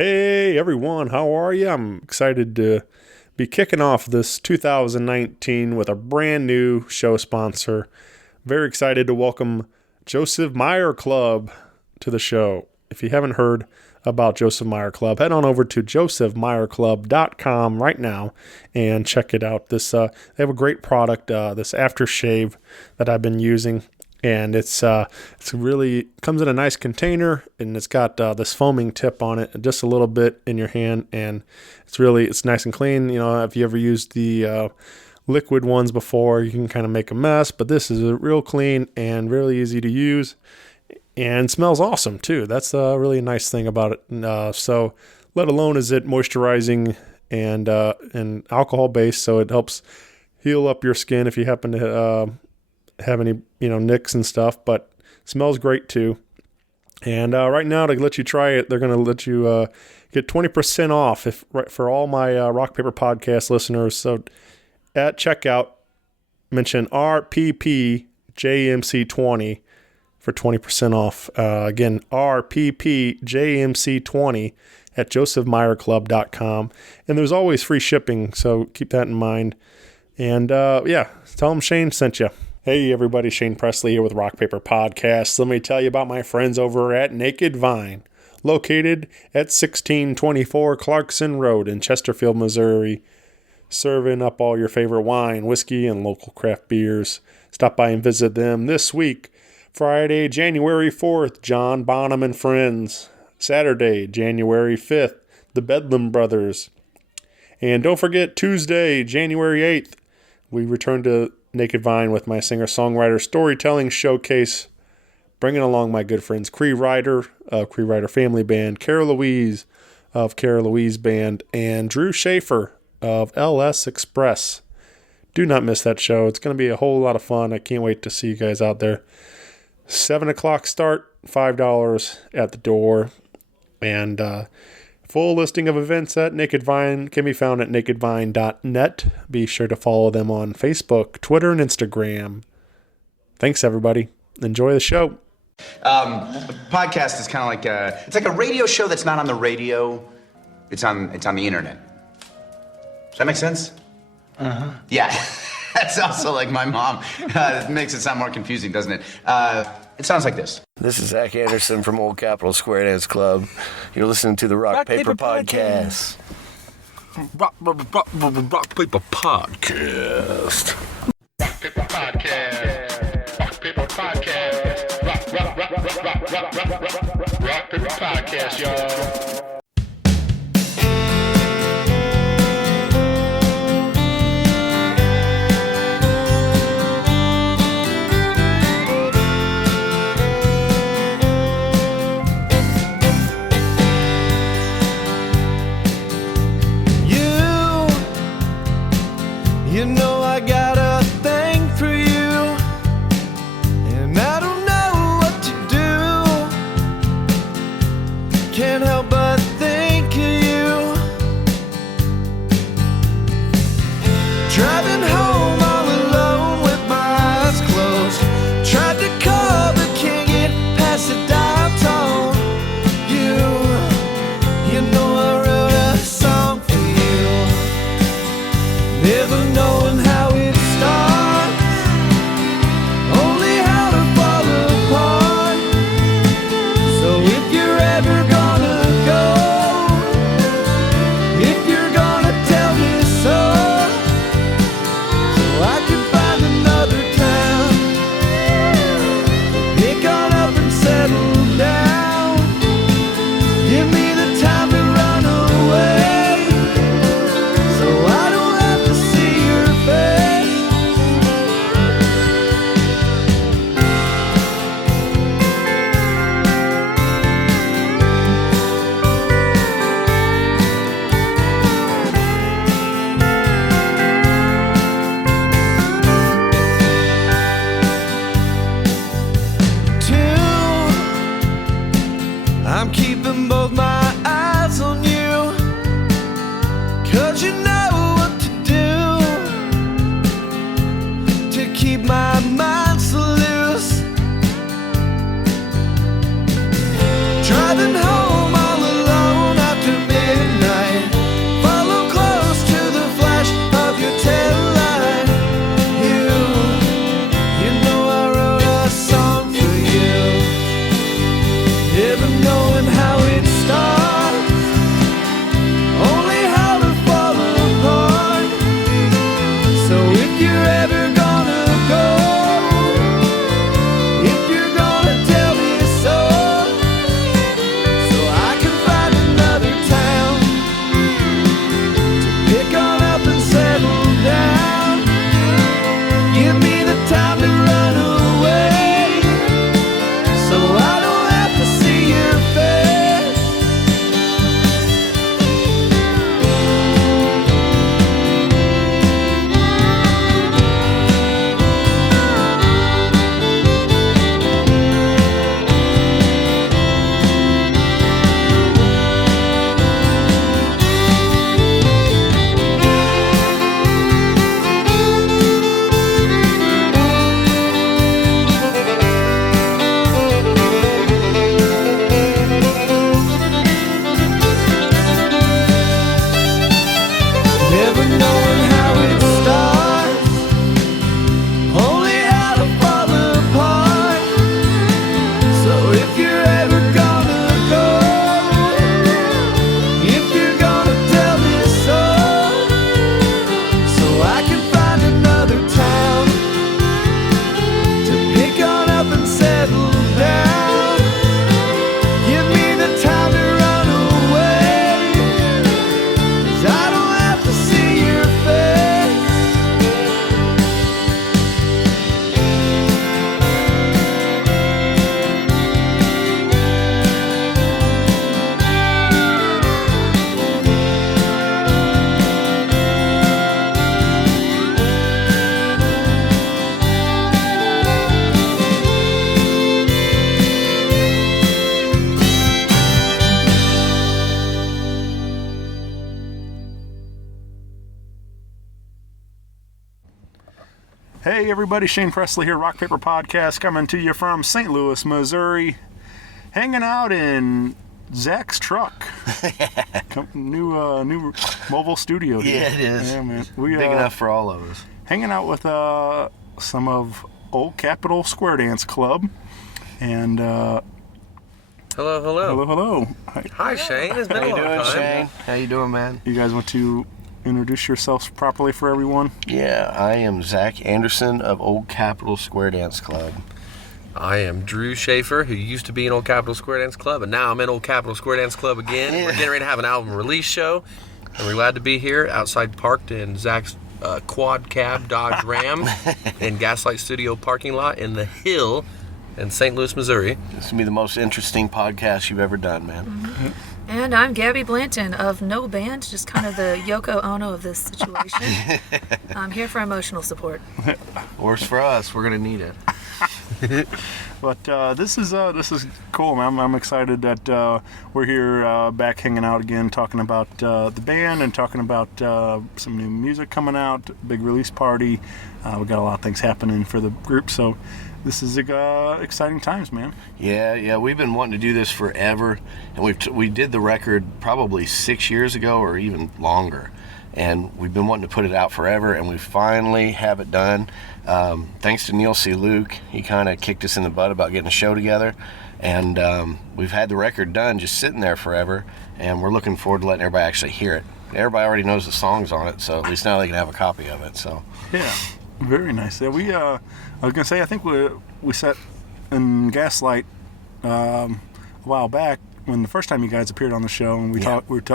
Hey everyone, how are you? I'm excited to be kicking off this 2019 with a brand new show sponsor. Very excited to welcome Joseph Meyer Club to the show. If you haven't heard about Joseph Meyer Club, head on over to josephmeyerclub.com right now and check it out. They have a great product, this aftershave that I've been using. And it's really comes in a nice container, and it's got this foaming tip on it, just a little bit in your hand, and it's nice and clean. You know, if you ever used the liquid ones before, you can kind of make a mess, but this is real clean and really easy to use, and smells awesome too. That's a really nice thing about it. So, let alone is it moisturizing and alcohol based, so it helps heal up your skin if you happen to have any nicks and stuff, but smells great too. And right now, to let you try it, they're going to let you get 20% off for all my Rock Paper Podcast listeners. So at checkout, mention RPPJMC20 for 20% off. Again, RPPJMC20 at josephmeyerclub.com. And there's always free shipping, so keep that in mind. And tell them Shane sent you. Hey everybody, Shane Presley here with Rock Paper Podcast. Let me tell you about my friends over at Naked Vine, located at 1624 Clarkson Road in Chesterfield, Missouri, serving up all your favorite wine, whiskey, and local craft beers. Stop by and visit them this week, Friday, January 4th, John Bonham and Friends. Saturday, January 5th, the Bedlam Brothers. And don't forget, Tuesday, January 8th, we return to Naked Vine with my singer-songwriter storytelling showcase, bringing along my good friends Cree Ryder of Cree Ryder Family Band, Cara Louise of Cara Louise Band, and Drew Sheafor of LS Express. Do not miss that show. It's going to be a whole lot of fun. I can't wait to see you guys out there. 7 o'clock start, $5 at the door, and full listing of events at Naked Vine can be found at nakedvine.net. Be sure to follow them on Facebook, Twitter, and Instagram. Thanks, everybody. Enjoy the show. Podcast is kind of like it's like a radio show that's not on the radio. It's on the internet. Does that make sense? Uh-huh. Yeah. That's also like my mom. It makes it sound more confusing, doesn't it? It sounds like this. This is Zach Anderson from Old Capitol Square Dance Club. You're listening to the Rock Paper Podcast. Rock Paper Podcast. Rock Paper Podcast. Rock Paper Podcast. Rock Paper Podcast, y'all. You know I got a thing for you, and I don't know what to do. Can't help but think of you. Driving home all alone with my eyes closed. Tried to call but can't get past the dial tone. You know I wrote a song for you. Never knowing how it starts, only how to fall apart. So if you're ever gonna go, if you're gonna tell me so I can find another town, pick on up and settle down. Give me the time to run away, so I don't have to see your face. Two, I'm keeping both my Hey everybody, Shane Presley here, Rock Paper Podcast, coming to you from St. Louis, Missouri. Hanging out in Zach's truck. New mobile studio here. Yeah, it is. Yeah, man. Big enough for all of us. Hanging out with some of Old Capitol Square Dance Club. And Hello. hello. Hi, Shane. It's been How a you long doing, time. Shane? How you doing, man? You guys want to introduce yourselves properly for everyone? Yeah, I am Zach Anderson of Old Capitol Square Dance Club. I am Drew Sheafor, who used to be in Old Capitol Square Dance Club, and now I'm in Old Capitol Square Dance Club again. Yeah. We're getting ready to have an album release show, and we're glad to be here outside parked in Zach's quad cab Dodge Ram in Gaslight Studio parking lot in the Hill in St. Louis, Missouri. This will be the most interesting podcast you've ever done, man. Mm-hmm. And I'm Gabby Blanton of No Band, just kind of the Yoko Ono of this situation. I'm here for emotional support. Works for us. We're going to need it. But this is cool, man. I'm excited that we're here back hanging out again, talking about the band and talking about some new music coming out, big release party. We got a lot of things happening for the group, so this is exciting times, man. Yeah, we've been wanting to do this forever, and we did the record probably 6 years ago or even longer, and we've been wanting to put it out forever, and we finally have it done. Thanks to Neil C. Luke, he kind of kicked us in the butt about getting a show together, and we've had the record done just sitting there forever, and we're looking forward to letting everybody actually hear it. Everybody already knows the songs on it, so at least now they can have a copy of it. So Yeah, very nice. Yeah, I was gonna say, I think we sat in Gaslight a while back when the first time you guys appeared on the show, and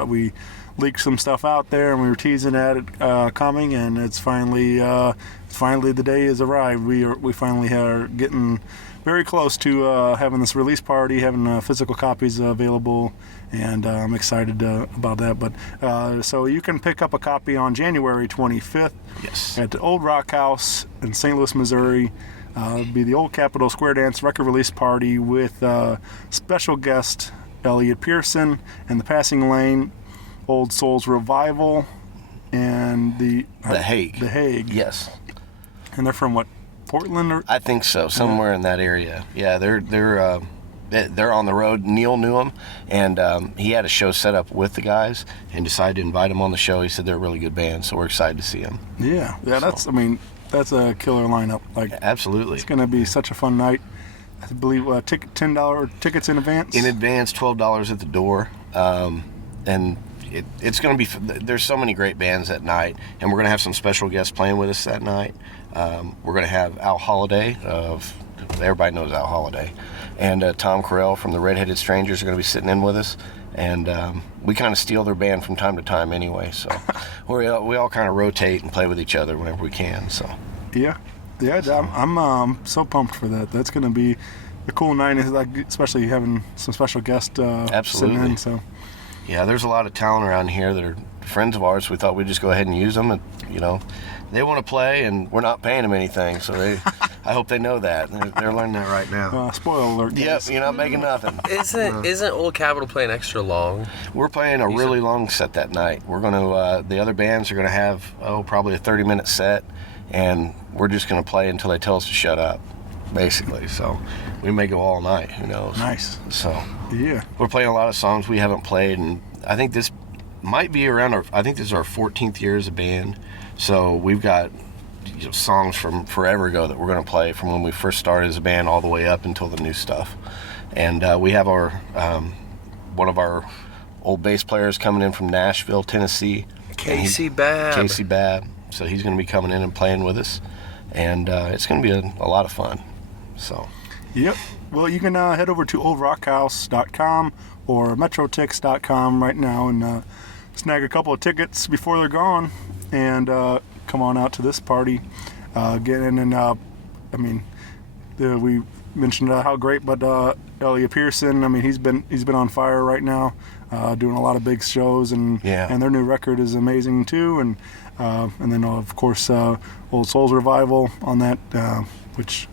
we leaked some stuff out there, and we were teasing at it coming, and it's finally the day has arrived. We finally are getting very close to having this release party, having physical copies available, and I'm excited about that. But so you can pick up a copy on January 25th. yes, At the Old Rock House in St. Louis, Missouri. It'll be the Old Capitol Square Dance record release party with special guest Elliott Pearson and the Passing Lane, Old Souls Revival, and the Hague. The Hague. Yes, And they're from what, Portland? Or I think so, somewhere in that area. Yeah, they're on the road. Neil knew them, and he had a show set up with the guys and decided to invite them on the show. He said they're a really good band, so we're excited to see them. yeah. That's a killer lineup. Like, Absolutely. it's going to be such a fun night. I believe $10 tickets in advance. In advance, $12 at the door, and it's going to be. There's so many great bands that night, and we're going to have some special guests playing with us that night. We're going to have Al Holiday everybody knows Al Holiday, and Tom Carell from the Redheaded Strangers are going to be sitting in with us, and we kind of steal their band from time to time anyway. So we all kind of rotate and play with each other whenever we can. So Yeah, I'm so pumped for that. That's going to be a cool night, like, especially having some special guests Absolutely. sitting in. So yeah, there's a lot of talent around here that are friends of ours. We thought we'd just go ahead and use them, and they want to play, and we're not paying them anything. So I hope they know that. They're learning that right now. spoiler alert. Yep, guys. you're not making nothing. Isn't Old Capitol playing extra long? We're playing a really long set that night. We're going to, the other bands are going to have, probably a 30-minute set, and we're just going to play until they tell us to shut up, basically. So we may go all night, who knows. Nice. So Yeah. we're playing a lot of songs we haven't played, and I think this might be I think this is our 14th year as a band. So we've got songs from forever ago that we're going to play from when we first started as a band all the way up until the new stuff. And we have our one of our old bass players coming in from Nashville, Tennessee. Casey Babb. Casey Babb. So he's going to be coming in and playing with us. And it's going to be a lot of fun. So. Yep. Well, you can head over to oldrockhouse.com or metrotix.com right now and snag a couple of tickets before they're gone, and come on out to this party. Get in and we mentioned how great, but Elliott Pearson, he's been on fire right now, doing a lot of big shows, and their new record is amazing too. And then of course Old Souls Revival on that, which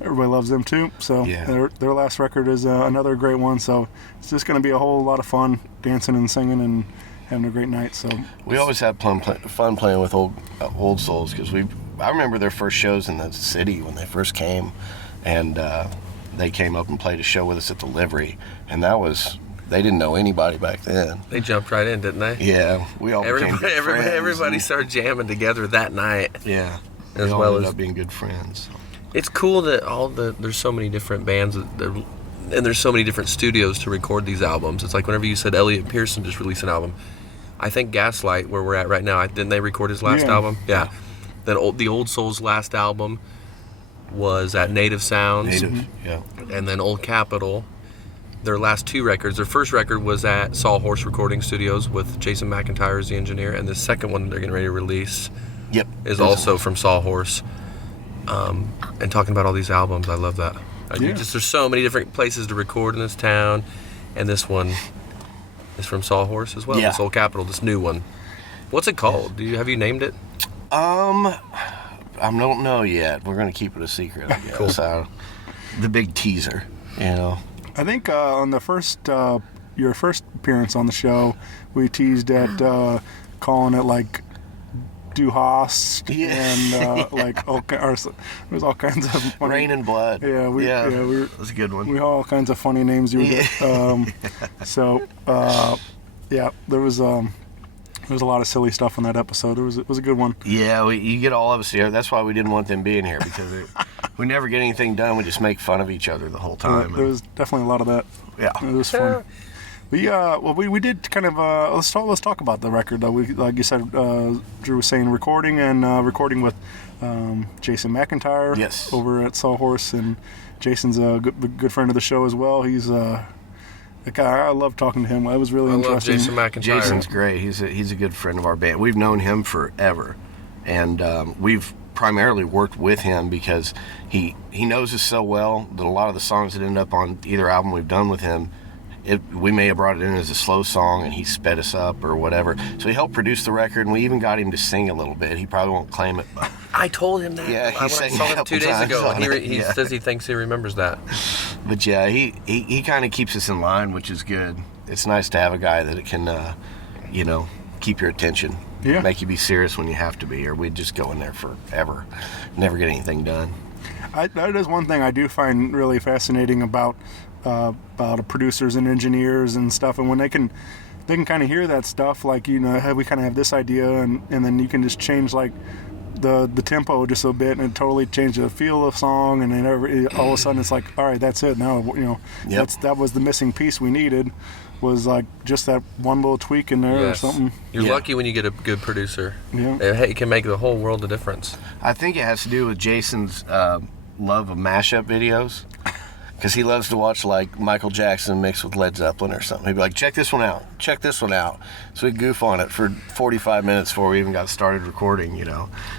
everybody loves them too. So their last record is another great one. So it's just going to be a whole lot of fun dancing and singing and having a great night. So we always have fun playing with old souls, because I remember their first shows in the city when they first came, and they came up and played a show with us at the Livery, and they didn't know anybody back then. They jumped right in, didn't they? Yeah, we all became good friends. Everybody started jamming together that night. Yeah, as we all well ended as up being good friends. It's cool that there's so many different bands and there's so many different studios to record these albums. It's like whenever you said Elliott and Pearson just released an album. I think Gaslight, where we're at right now, didn't they record his last album? Yeah. Then the Old Soul's last album was at Native Sounds. Yeah. And then Old Capitol, their last 2 records. Their first record was at Sawhorse Recording Studios with Jason McIntyre as the engineer, and the second one they're getting ready to release is also from Sawhorse. And talking about all these albums, I love that. There's so many different places to record in this town, and this one is from Sawhorse as well. Yeah. This Old Capitol, this new one. What's it called? Have you named it? I don't know yet. We're going to keep it a secret, I guess. Cool. The big teaser, you know. I think on the your first appearance on the show, we teased at calling it like Du Hast and like there's all kinds of funny, Rain and Blood. Yeah, that's a good one. We had all kinds of funny names. So there was a lot of silly stuff on that episode. It was a good one. Yeah, you get all of us here. That's why we didn't want them being here, because we never get anything done. We just make fun of each other the whole time. There was definitely a lot of that. Yeah, it was fun. We did kind of let's talk about the record though. We, like you said, Drew was saying recording recording with Jason McIntyre. Yes. Over at Sawhorse, and Jason's a good friend of the show as well. He's a guy I love talking to him. It was really interesting. Love Jason McIntyre. Jason's great. He's a good friend of our band. We've known him forever, and we've primarily worked with him because he knows us so well that a lot of the songs that end up on either album we've done with him, we may have brought it in as a slow song and he sped us up or whatever. So he helped produce the record, and we even got him to sing a little bit. He probably won't claim it, but I told him that. Yeah, I saw him 2 days ago. He says he thinks he remembers that. But yeah, he kind of keeps us in line, which is good. It's nice to have a guy that can, keep your attention. Yeah. Make you be serious when you have to be, or we'd just go in there forever, never get anything done. That is one thing I do find really fascinating about producers and engineers and stuff, and when they can kind of hear that stuff, like, we kind of have this idea, and then you can just change like the tempo just a bit, and it totally change the feel of the song, and then all of a sudden it's like, all right, that's it now. That was the missing piece we needed, was like just that one little tweak in there or something. You're lucky when you get a good producer. Yeah, it can make the whole world a difference. I think it has to do with Jason's love of mashup videos. Because he loves to watch like Michael Jackson mixed with Led Zeppelin or something. He'd be like, check this one out. So we'd goof on it for 45 minutes before we even got started recording,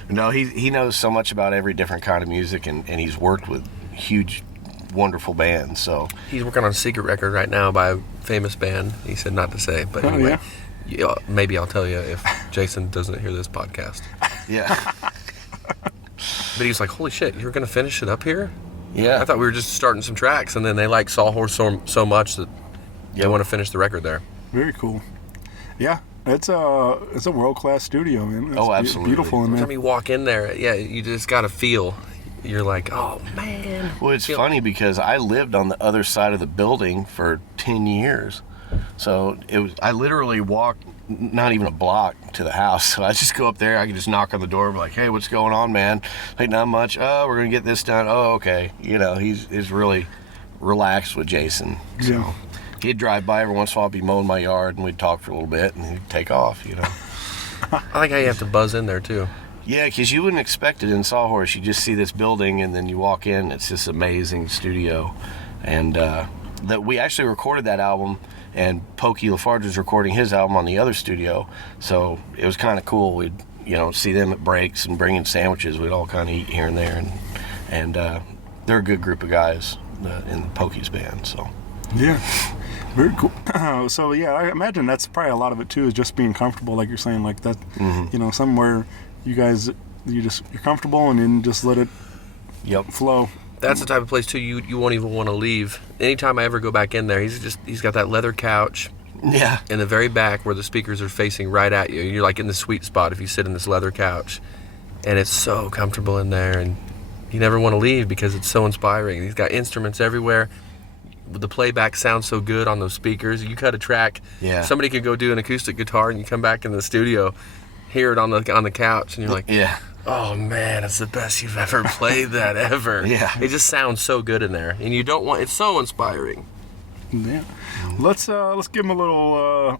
No, he knows so much about every different kind of music, and he's worked with huge, wonderful bands. So he's working on a secret record right now by a famous band. He said not to say, but anyway, maybe I'll tell you if Jason doesn't hear this podcast. Yeah. But he's like, holy shit, you're going to finish it up here? Yeah. I thought we were just starting some tracks, and then they like Sawhorse so much that they want to finish the record there. Very cool. Yeah, it's a world-class studio, man. It's absolutely. Beautiful in Every there. time you walk in there, you just got to feel. You're like, oh, man. Well, it's funny because I lived on the other side of the building for 10 years. So I literally walked not even a block to the house. So I just go up there. I can just knock on the door, be like, hey, what's going on, man? Like, not much. Oh, we're going to get this done. Oh, okay. He's really relaxed with Jason. So Yeah. He'd drive by every once in a while, I'd be mowing my yard, and we'd talk for a little bit, and he'd take off, I like how you have to buzz in there, too. Yeah, because you wouldn't expect it in Sawhorse. You just see this building, and then you walk in. It's this amazing studio. And that we actually recorded that album, and Pokey Lafarge was recording his album on the other studio. So it was kind of cool. We'd, see them at breaks and bring in sandwiches. We'd all kind of eat here and there. And they're a good group of guys in the Pokey's band. So Yeah. Very cool. So yeah, I imagine that's probably a lot of it too, is just being comfortable, like you're saying, like that. Mm-hmm. Somewhere you guys you're comfortable, and then just let it flow. That's the type of place too you won't even want to leave. Anytime I ever go back in there, he's got that leather couch. Yeah. In the very back where the speakers are facing right at you. You're like in the sweet spot if you sit in this leather couch. and it's so comfortable in there, and you never want to leave because it's so inspiring. He's got instruments everywhere. The playback sounds so good on those speakers. You cut a track, somebody could go do an acoustic guitar, and you come back in the studio, hear it on the couch, and you're like, oh man, it's the best you've ever played that ever. It just sounds so good in there, and you don't want. It's so inspiring. Yeah. Let's give him a little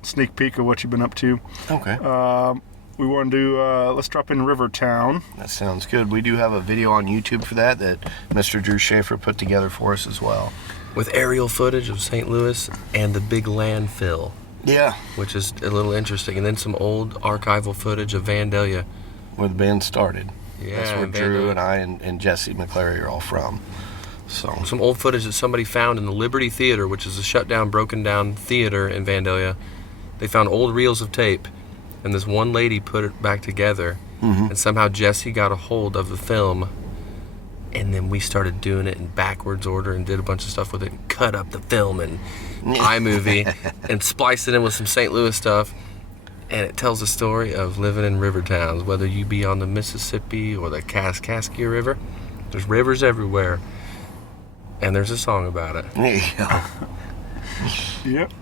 sneak peek of what you've been up to. Okay. We want to do, let's drop in Rivertown. That sounds good. We do have a video on YouTube for that Mr. Drew Sheafor put together for us as well. With aerial footage of St. Louis and the big landfill. Yeah. Which is a little interesting. And then some old archival footage of Vandalia. Where the band started. Yeah. That's where Drew and I and Jesse McClary are all from. So some old footage that somebody found in the Liberty Theater, which is a shut down, broken down theater in Vandalia. They found old reels of tape. And this one lady put it back together, and somehow Jesse got a hold of the film, and then we started doing it in backwards order and did a bunch of stuff with it, and cut up the film in iMovie, and spliced it in with some St. Louis stuff, and it tells the story of living in river towns, whether you be on the Mississippi or the Kaskaskia River. There's rivers everywhere, and there's a song about it. There you go. Yep.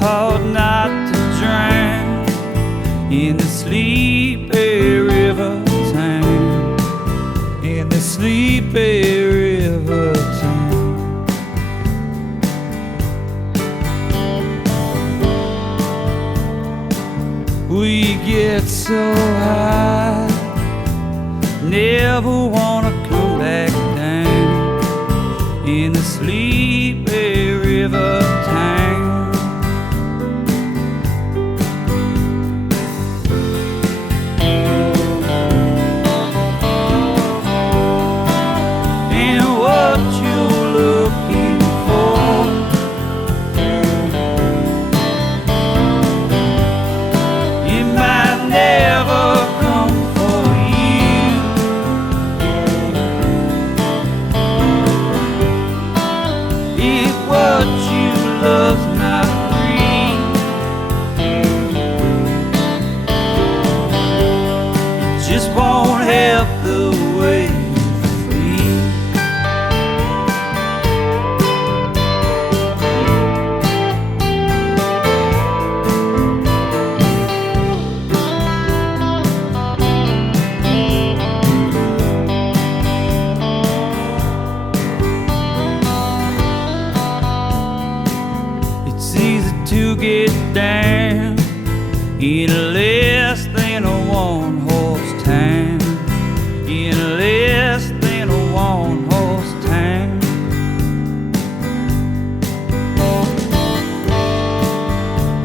Hard not to drown in the sleepy river town, in the sleepy river town. We get so high, never wanna come back down in the sleepy river town. In less than a one-horse town, in less than a one-horse town.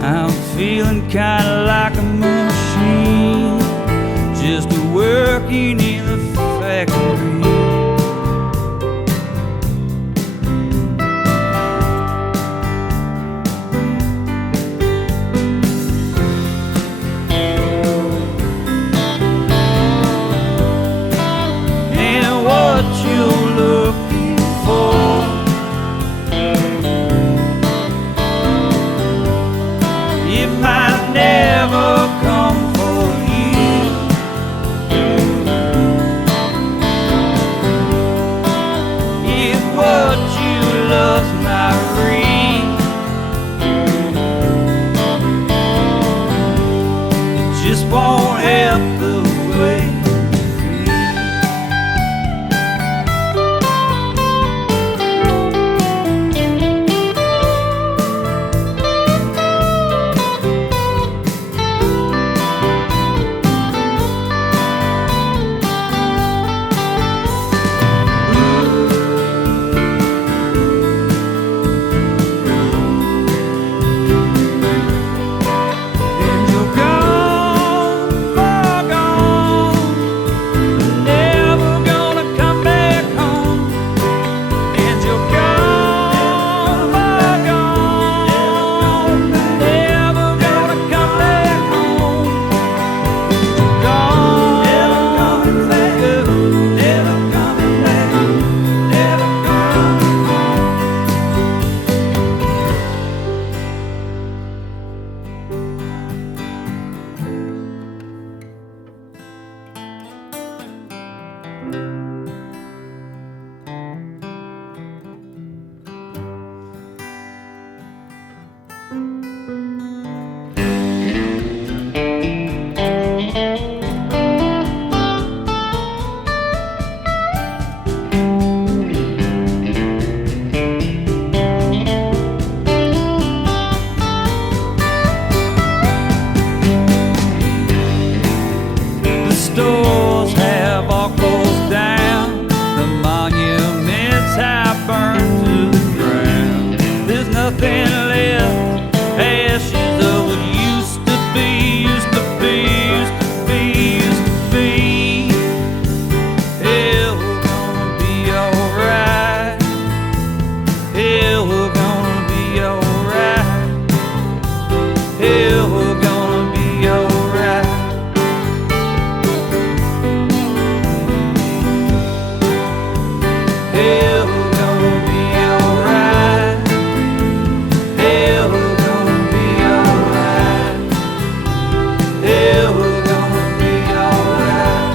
I'm feeling kinda like a machine, just working in the factory. nothing left. Ashes of what used to be, used to be, used to be, used to be. Yeah, we're gonna be alright. Yeah, we're gonna be alright. Yeah, we're gonna be alright. Yeah, we're gonna be alright. Yeah, we're gonna be alright. Yeah, we're gonna be alright.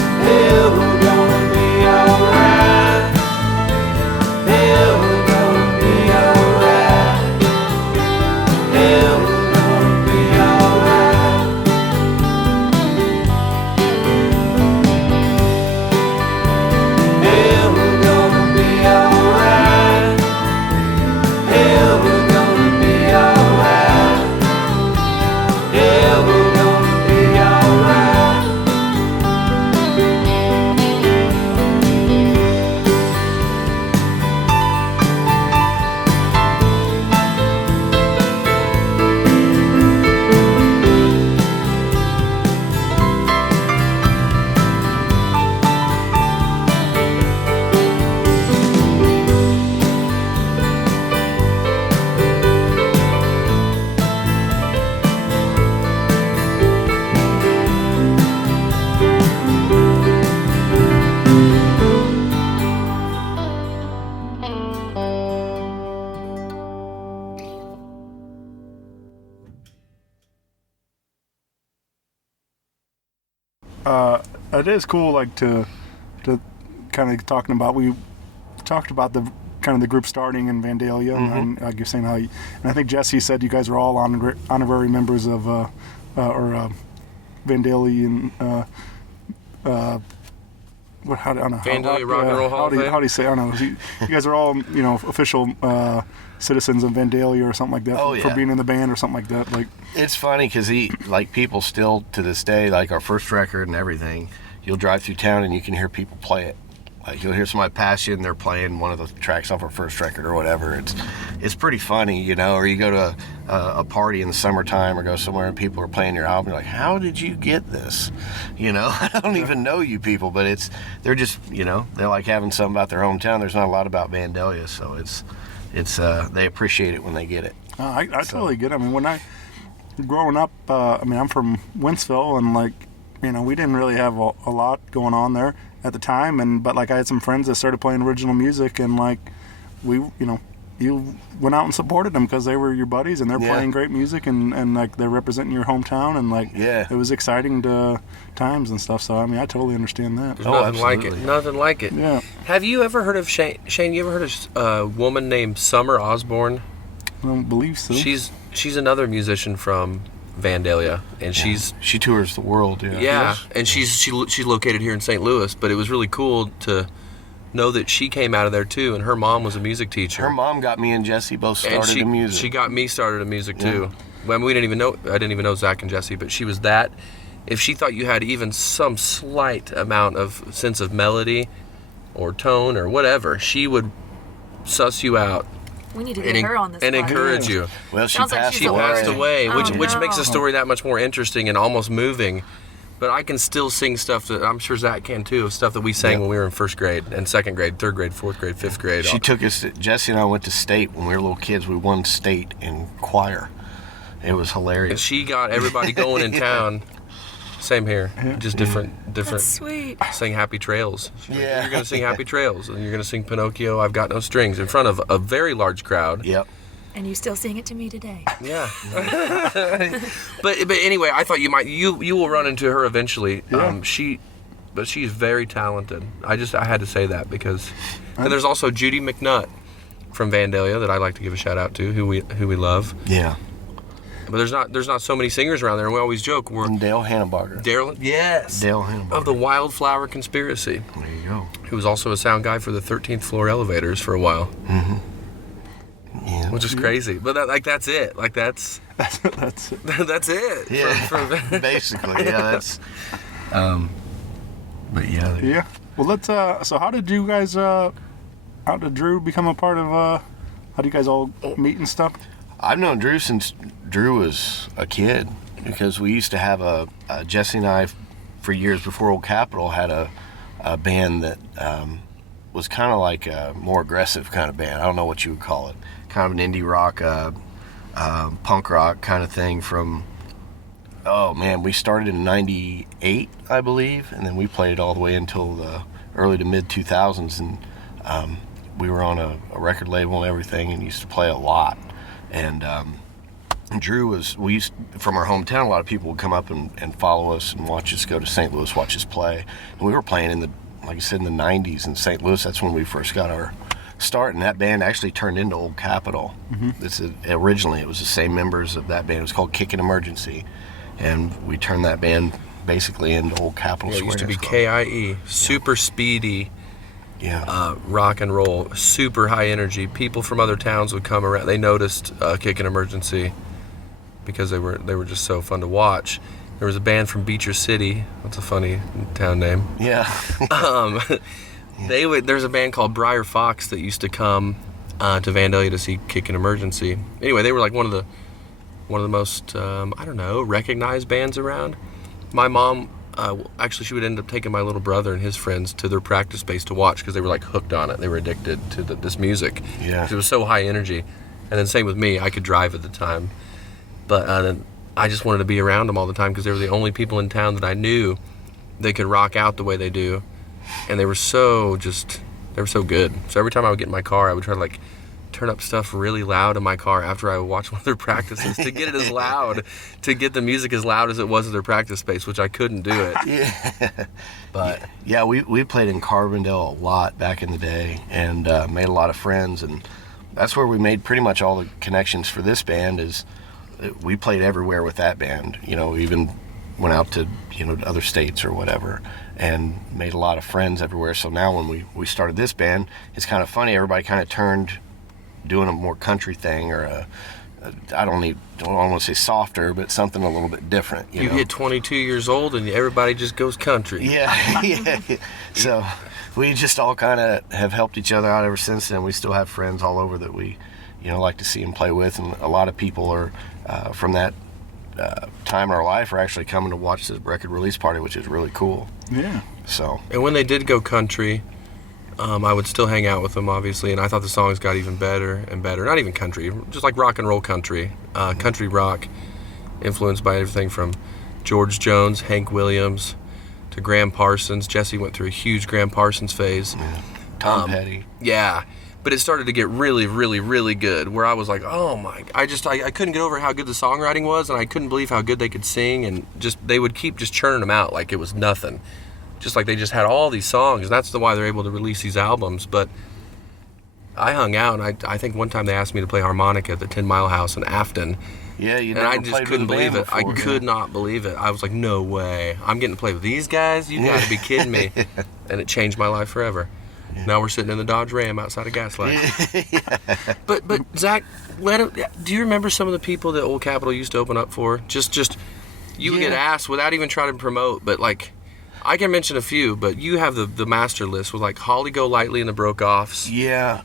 Yeah, we're gonna be alright. Yeah, we're gonna be alright. Yeah, we're gonna be alright. Yeah, we're gonna be alright. Yeah, we're gonna be alright. Yeah, we're gonna be alright. It is cool, like to kind of talking about. We talked about the kind of the group starting in Vandalia, and like you're saying how. And I think Jesse said you guys are all honorary members of Vandalian. What? How do I don't know? Vandalia Rock and Roll Hall of Fame? How do you say? I don't know. You guys are all official citizens of Vandalia or something like that Oh, yeah. for being in the band or something like that. Like It's funny because people still to this day, like our first record and everything, you'll drive through town and you can hear people play it. Like you'll hear somebody pass you and they're playing one of the tracks off our first record or whatever. It's pretty funny, Or you go to a party in the summertime or go somewhere and people are playing your album. You're like, how did you get this? I don't even know you people, but they're just they like having something about their hometown. There's not a lot about Vandalia, so it's they appreciate it when they get it. I totally get it. I mean, when growing up, I'm from Wentzville, and we didn't really have a lot going on there at the time, but I had some friends that started playing original music, and you went out and supported them because they were your buddies and they're playing great music and they're representing your hometown, and it was exciting times and stuff. So I totally understand that. There's nothing like it. Nothing like it. Yeah. Have you ever heard of Shane? You ever heard of a woman named Summer Osborne? I don't believe so. She's another musician from Vandalia, and she tours the world. Yeah, and she's located here in St. Louis. But it was really cool to know that she came out of there too, and her mom was a music teacher. Her mom got me and Jesse both started in music. She got me started in music too. Well, we didn't even know. I didn't even know Zach and Jesse, but she was that. If she thought you had even some slight amount of sense of melody, or tone, or whatever, she would suss you out. We need to get her on this and podcast. encourage you. Well, she Sounds like passed she's away. Passed away, which no. makes the story that much more interesting and almost moving. But I can still sing stuff that I'm sure Zach can too, of stuff that we sang when we were in first grade and second grade, third grade, fourth grade, fifth grade. She took us. Jesse and I went to state when we were little kids. We won state in choir. It was hilarious. And she got everybody going in town. Same here, just different. That's sweet. Sing Happy Trails. Yeah. You're gonna sing Happy Trails, and you're gonna sing Pinocchio, I've Got No Strings, in front of a very large crowd. Yep. And you still sing it to me today. Yeah. but anyway, I thought you will run into her eventually. Yeah. She's very talented. I had to say that because, and there's also Judy McNutt from Vandalia that I like to give a shout out to, who we love. Yeah. But there's not so many singers around there, and we always joke And Dale Hannenbarger. Yes. Dale Hannenbarger. Of the Wildflower Conspiracy. There you go. Who was also a sound guy for the 13th floor elevators for a while. Mm-hmm. Yeah. Which is crazy. But that's it. That's That's it. that's it. Yeah. Basically, yeah. That's. But yeah. Yeah. Well, let's. So, how did you guys? How did Drew become a part of? How do you guys all meet and stuff? I've known Drew since Drew was a kid, because we used to have Jesse and I, for years before Old Capitol, had a band that was kind of like a more aggressive kind of band. I don't know what you would call it. Kind of an indie rock, punk rock kind of thing from, oh man, we started in 98, I believe, and then we played all the way until the early to mid 2000s, and we were on a record label and everything, and used to play a lot. And Drew was, from our hometown, a lot of people would come up and follow us and watch us go to St. Louis, watch us play. And we were playing like I said, in the 90s in St. Louis. That's when we first got our start, and that band actually turned into Old Capitol. Originally, it was the same members of that band. It was called Kickin' Emergency, and we turned that band basically into Old Capitol Square. It used to be KIE, super speedy. Yeah. Rock and roll, super high energy. People from other towns would come around. They noticed Kickin' Emergency because they were just so fun to watch. There was a band from Beecher City. That's a funny town name. Yeah. There's a band called Briar Fox that used to come to Vandalia to see Kickin' Emergency. Anyway, they were like one of the most recognized bands around. My mom. Actually, she would end up taking my little brother and his friends to their practice space to watch, because they were like hooked on it. They were addicted to this music. Yeah. It was so high energy. And then same with me. I could drive at the time. But then I just wanted to be around them all the time, because they were the only people in town that I knew that could rock out the way they do. And they were so good. So every time I would get in my car, I would try to like turn up stuff really loud in my car after I would watch one of their practices to get it as loud, to get the music as loud as it was at their practice space, which I couldn't do it. Yeah. But yeah, we played in Carbondale a lot back in the day, and made a lot of friends, and that's where we made pretty much all the connections for this band. Is we played everywhere with that band, even went out to other states or whatever, and made a lot of friends everywhere. So now when we started this band, it's kind of funny, everybody kind of turned doing a more country thing, or I don't want to say softer, but something a little bit different. You get 22 years old and everybody just goes country. Yeah, yeah. So we just all kind of have helped each other out ever since then. We still have friends all over that we, like to see and play with, and a lot of people are from that time in our life are actually coming to watch this record release party, which is really cool. Yeah. So. And when they did go country, I would still hang out with them, obviously, and I thought the songs got even better and better. Not even country, just like rock and roll country. Country rock, influenced by everything from George Jones, Hank Williams, to Graham Parsons. Jesse went through a huge Graham Parsons phase. Yeah. Tom Petty. Yeah, but it started to get really, really, really good, where I was like, oh my, I couldn't get over how good the songwriting was, and I couldn't believe how good they could sing, and they would keep just churning them out like it was nothing. Just like they just had all these songs, and that's why they're able to release these albums. But I hung out, and I think one time they asked me to play harmonica at the 10 Mile House in Afton. Yeah, and I just couldn't believe it. I could not believe it. I was like, no way. I'm getting to play with these guys? You got to be kidding me. And it changed my life forever. Yeah. Now we're sitting in the Dodge Ram outside of Gaslight. Yeah. But Zach, do you remember some of the people that Old Capitol used to open up for? Just you would get asked without even trying to promote, but like, I can mention a few, but you have the master list with like Holly Golightly and the Broke-Offs. Yeah.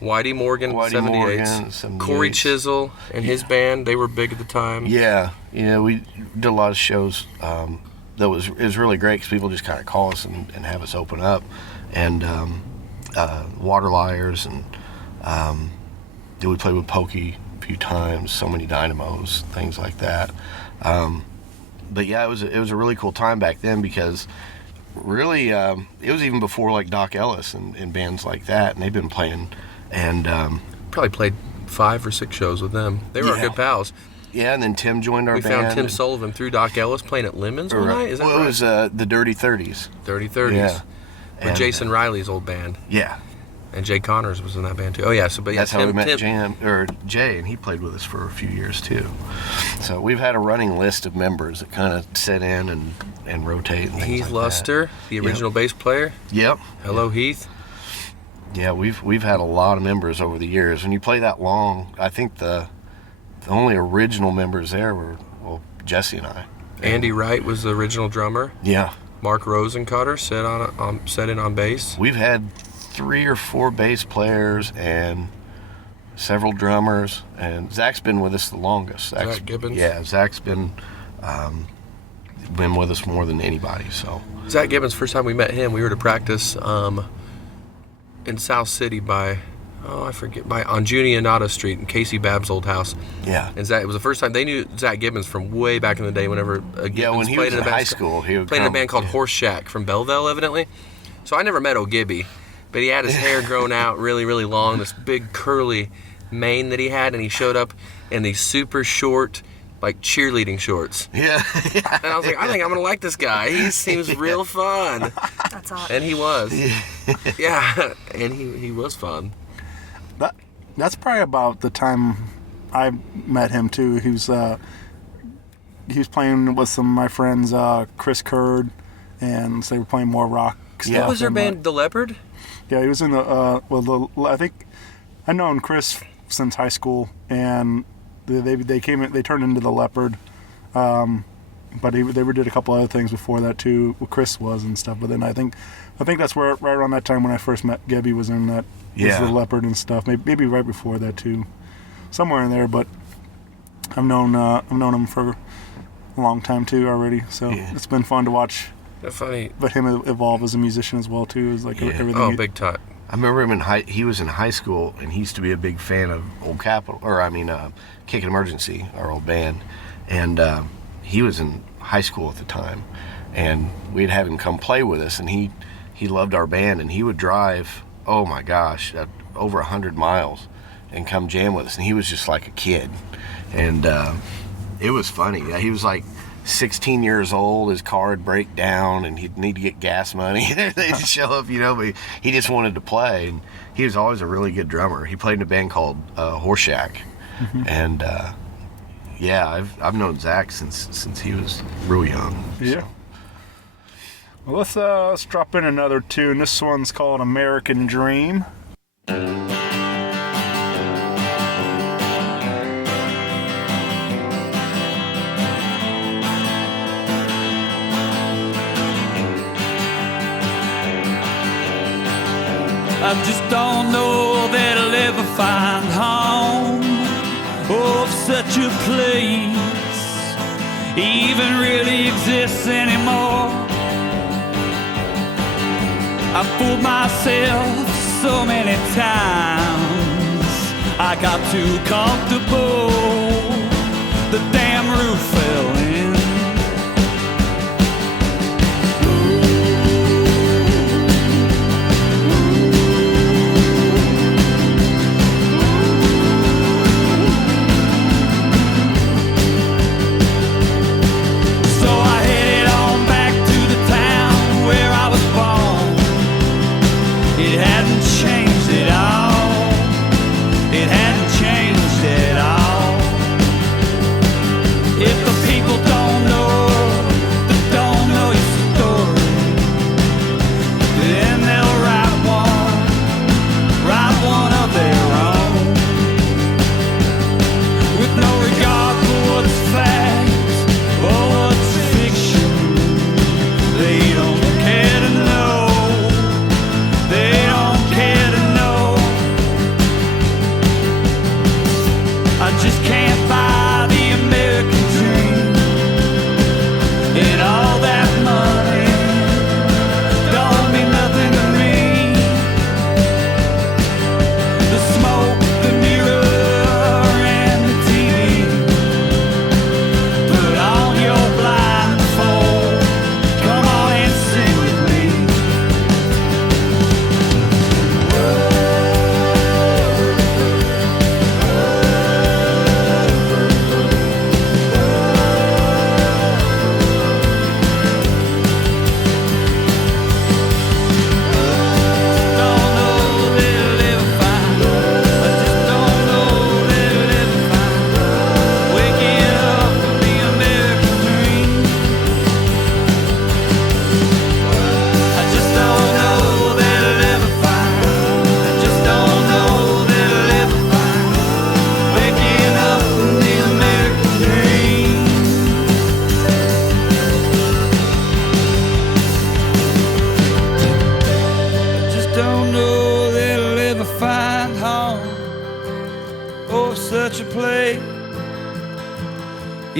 Whitey Morgan, 78. Corey Chisel and his band, they were big at the time. Yeah. We did a lot of shows it was really great, because people just kind of call us and have us open up. And Water Liars, and we played with Pokey a few times, So Many Dynamos, things like that. But yeah, it was a really cool time back then, because really it was even before like Doc Ellis and bands like that, and they've been playing, and probably played 5 or 6 shows with them. They were our good pals. Yeah, and then Tim joined our band. We found Tim Sullivan through Doc Ellis playing at Lemons one night. Is that right? It was the Dirty 30s. Dirty 30s. Yeah. With Jason Riley's old band. Yeah. And Jay Connors was in that band too. Oh yeah, that's how we met Jay, and he played with us for a few years too. So we've had a running list of members that kind of sit in and rotate. And Heath like Luster, that. The original bass player. Yep. Hello, Heath. Yeah, we've had a lot of members over the years. When you play that long, I think the only original members there were Jesse and I. Andy Wright was the original drummer. Yeah. Mark Rosencutter set in on bass. We've had 3 or 4 bass players and several drummers, and Zach's been with us the longest. Zach Gibbons? Yeah, Zach's been with us more than anybody. So Zach Gibbons, first time we met him, we were to practice in South City on Juniata Street in Casey Babb's old house. Yeah. And Zach, it was the first time they knew Zach Gibbons from way back in the day. Whenever Gibbons when he played was in a high school, he would played in a come, band called Horse Shack from Belleville, evidently. So I never met O'Gibby, but he had his hair grown out really, really long, this big curly mane that he had, and he showed up in these super short, like cheerleading shorts. Yeah. And I was like, I think I'm gonna like this guy. He seems real fun. That's awesome. And he was. Yeah, and he was fun. That's probably about the time I met him too. He was playing with some of my friends, Chris Curd, and so they were playing more rock stuff. What was their band, The Leopard? Yeah, he was in I think I've known Chris since high school, and they turned into The Leopard. But they did a couple other things before that too. Well, Chris was and stuff. But then I think that's where right around that time when I first met Gabby was in that. Yeah. Was The Leopard and stuff. Maybe right before that too, somewhere in there. But I've known him for a long time too already. So It's been fun to watch. Funny. But him evolve as a musician as well too. Is like everything. Oh, big time. I remember him he was in high school, and he used to be a big fan of Kick and Emergency, our old band. And he was in high school at the time, and we'd have him come play with us, and he loved our band, and he would drive, oh my gosh, over 100 miles and come jam with us, and he was just like a kid. And it was funny. He was like 16 years old, his car would break down, and he'd need to get gas money. They'd show up, but he just wanted to play, and he was always a really good drummer. He played in a band called Horse Shack. Mm-hmm. And I've known Zach since he was real young. So. Yeah. Well, let's drop in another tune. This one's called American Dream. I just don't know that I'll ever find home of such a place even really exists anymore. I fooled myself so many times, I got too comfortable, the damn roof fell in. If the people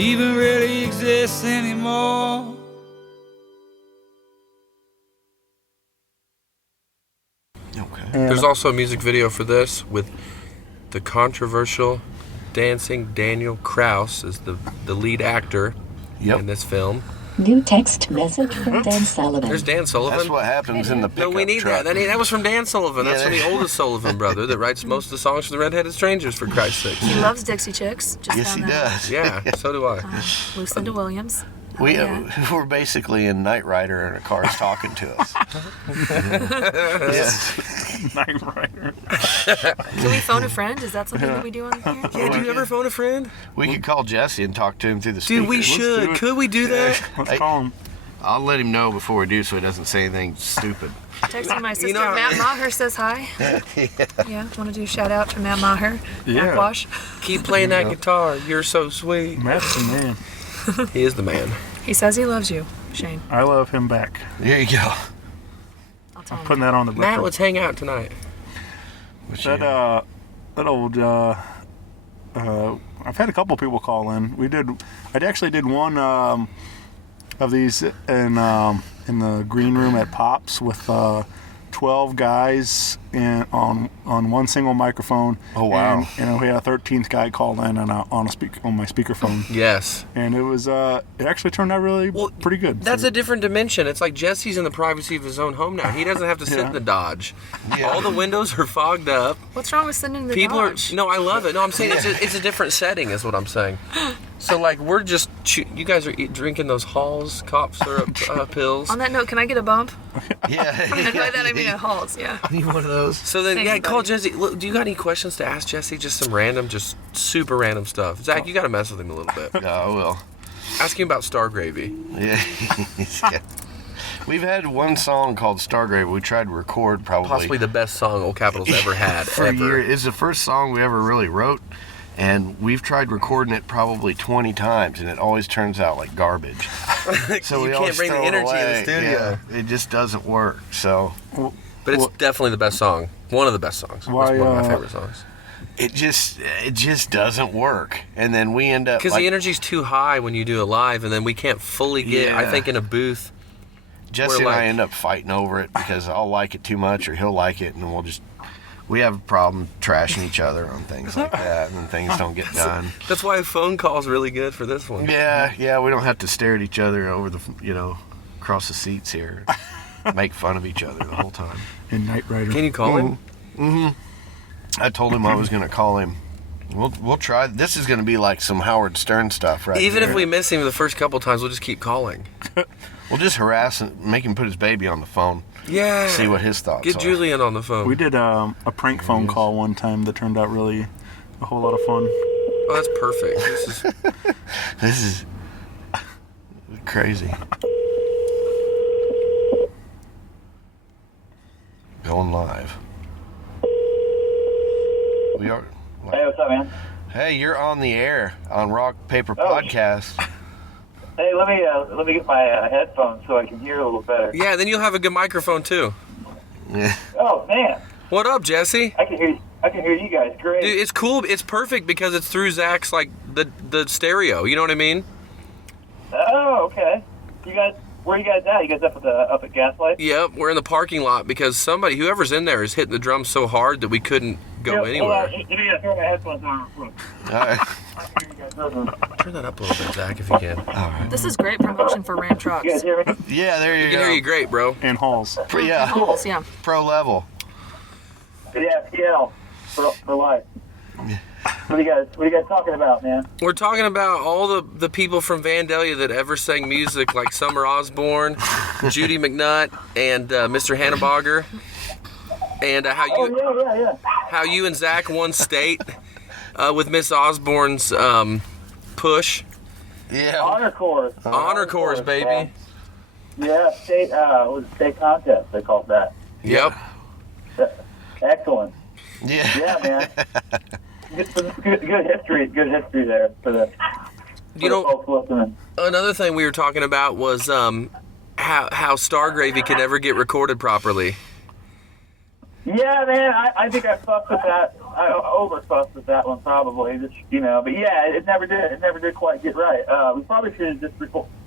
even really exists anymore. Okay. There's also a music video for this with the controversial dancing Daniel Kraus as the lead actor in this film. New text message from Dan Sullivan. There's Dan Sullivan. That's what happens in the pickup No, we need truck. that. That was from Dan Sullivan. That's from the oldest Sullivan brother that writes most of the songs for the Red-Headed Strangers, for Christ's sake. He loves Dixie Chicks. Just Yes, found he that out. does. Yeah, so do I. Lucinda Williams. We're basically in Knight Rider and a car's talking to us. Knight Rider. Can we phone a friend? Is that something that we do on here? Yeah, do you ever phone a friend? We could call Jesse and talk to him through the speaker. Dude, we should. Could we do that? Let's call him. I'll let him know before we do so he doesn't say anything stupid. Texting my sister, You know- Matt Maher says hi. Yeah, want to do a shout out to Matt Maher. Yeah. Backwash. Keep playing that guitar. You're so sweet. Matt's the man. He is the man. He says he loves you, Shane. I love him back. There you go. I'll tell him. Putting that on the Matt, record. let's hang out tonight. That old I've had a couple people call in. I actually did one of these in the green room at Pops with 12 guys on one single microphone. Oh, wow. And we had a 13th guy called in on my speakerphone. Yes. And it was it actually turned out really pretty good. That's a different dimension. It's like Jesse's in the privacy of his own home now. He doesn't have to sit in the Dodge. Yeah. All the windows are fogged up. What's wrong with sitting in the People Dodge? are. No, I love it. No, I'm saying it's a different setting, is what I'm saying. So like we're just you guys are drinking those Halls cough syrup pills. On that note, can I get a bump? Yeah. And by that I mean a Halls, yeah. I need one of those. So then, Thanks, call buddy. Jesse. Look, do you got any questions to ask Jesse? Just some random, just super random stuff. Zach, you got to mess with him a little bit. Yeah, I will. Ask him about Star Gravy. Yeah. Yeah. We've had one song called Stargrave we tried to record Possibly the best song Old Capital's ever had. for a ever. year. It's the first song we ever really wrote, and we've tried recording it probably 20 times, and it always turns out like garbage. So You we can't always bring the throw it energy in the away. studio. Yeah, it just doesn't work. So But it's definitely the best song. One of the best songs. Why, It's one of my favorite songs. it just doesn't work, and then we end up Because the energy's too high when you do it live, and then we can't fully get. I Yeah. think in a booth. Jesse we're and like- I end up fighting over it because I'll like it too much or he'll like it, and we have a problem trashing each other on things like that, and then things don't get done. That's why a phone call's really good for this one. Yeah, we don't have to stare at each other over across the seats here, make fun of each other the whole time. in Knight Rider. Can you call him? I told him I was going to call him. We'll try. This is going to be like some Howard Stern stuff, right? Even here. if we miss him the first couple times, we'll just keep calling. We'll just harass and make him put his baby on the phone. Yeah. See what his thoughts Get are. Julian on the phone. We did a prank phone call one time that turned out really a whole lot of fun. Oh, that's perfect. This is crazy. Going live. We are. Hey, what's up, man? Hey, you're on the air on Rock Paper Oh. Podcast. Hey, let me get my headphones so I can hear a little better. Yeah, then you'll have a good microphone too. Yeah. Oh man, What up, Jesse? I can hear you guys great. Dude, it's cool. It's perfect because it's through Zach's the stereo. You know what I mean? Oh, okay. You guys, where you guys at? You guys up at Gaslight? Yep, we're in the parking lot because whoever's in there is hitting the drums so hard that we couldn't go anywhere. Hold on, let me throw my headphones on real quick. All right. Turn that up a little bit, Zach, if you can. This is great promotion for Ram trucks. You guys hear me? Yeah, there you We can go. hear you great, bro. And Halls. Yeah, Halls, yeah. pro level. Yeah, PL for life. What are you guys talking about, man? We're talking about all the people from Vandalia that ever sang music, like Summer Osborne, Judy McNutt, and Mr. Hannibogger, and how you and Zach won state with Miss Osborne's push. Yeah. Honor course. Honor course, baby. Yeah, state was a state contest. They called that. Yep. Excellent. Yeah. Yeah, man. Good history there for the folks listening. Another thing we were talking about was how Star Gravy could never get recorded properly. Yeah, man, I think I fucked with that. I overfussed with that one probably, just, but yeah, it never did quite get right. We probably should have just